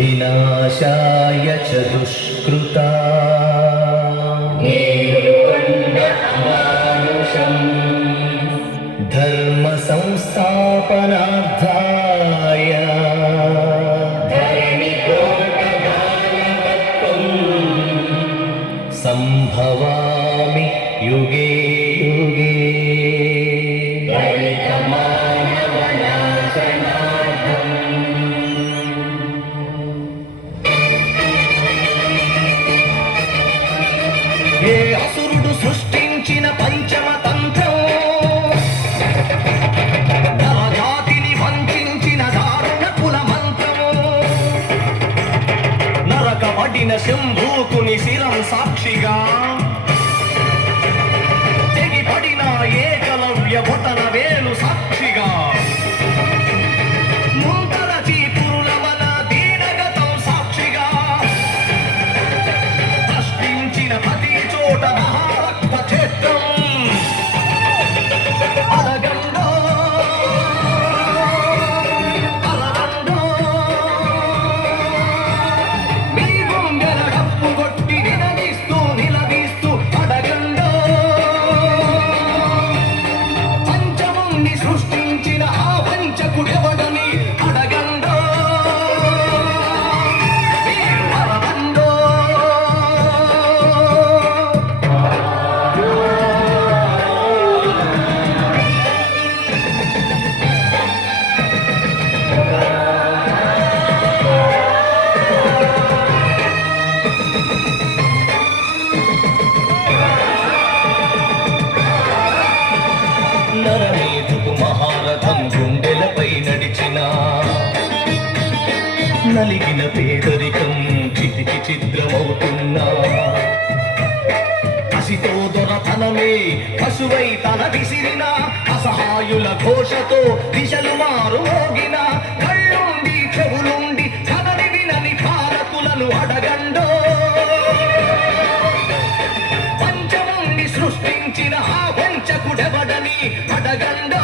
వినాశాయ చ దుష్కృతా ధర్మ సంస్థాపనార్థాయ సంభవామి యుగే యుగే ఏ అసురుడు సృష్టించిన పంచమ తంత్రం నరజాతిని వంచిన దారుణ కుల మంత్రం నరకబడిన శంభూకుని శిరం సాక్షిగా తెగిపడిన ఏకలవ్య బొటన వేలు సాక్షిగా నరమేధుకు మహారథం గుండెలపై నడిచిన నలిగిన పేదరికం చితికి చిద్రమవుతున్నా కసితో దొరతనమే పశువై తన విసిరిన అసహాయుల ఘోషతో దిశలు మారు మోగిన కళ్ళుండి చెవులుండి కదలి వినని భారతులను అడగండో పంచముండి సృష్టించిన ఆ వంచకుడెవడని అడగండో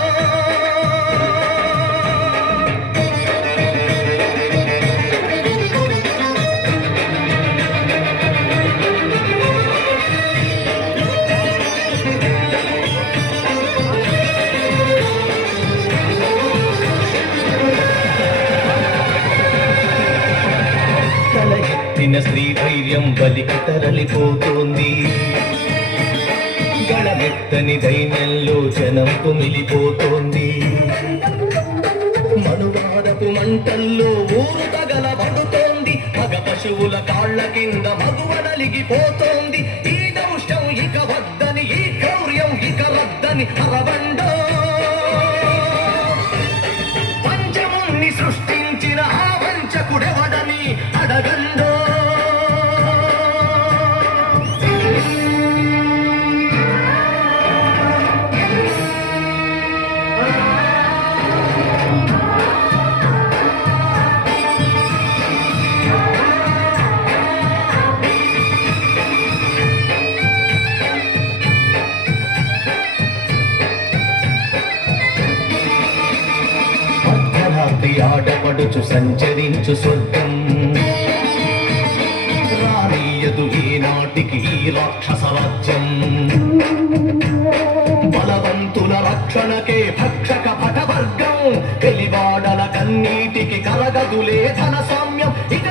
తలెత్తిన స్త్రీ ధైర్యం బలికి తరలిపోతోంది గళమెత్తని దైన్యంలో జనం కుమిలిపోతోంది మనువాదపు మంటల్లో ఊరు తగలబడుతోంది మగ పశువుల కాళ్ల కింద మగువ నలిగిపోతోంది ఈ దౌష్టం ఇక వద్దని ఈ క్రౌర్యం ఇక రద్దని అరవండో పంచముని సృష్టించిన ఆ వంచకుడెవడని అడగండో ఆడపడుచు సంచరించు స్వర్గం రానీయదు ఈనాటికి ఈ రాక్షస రాజ్యం బలవంతుల రక్షణకే భక్షక భటవర్గం వెలివాడల కన్నీటికి కలగదులే ధన సామ్యం ఇక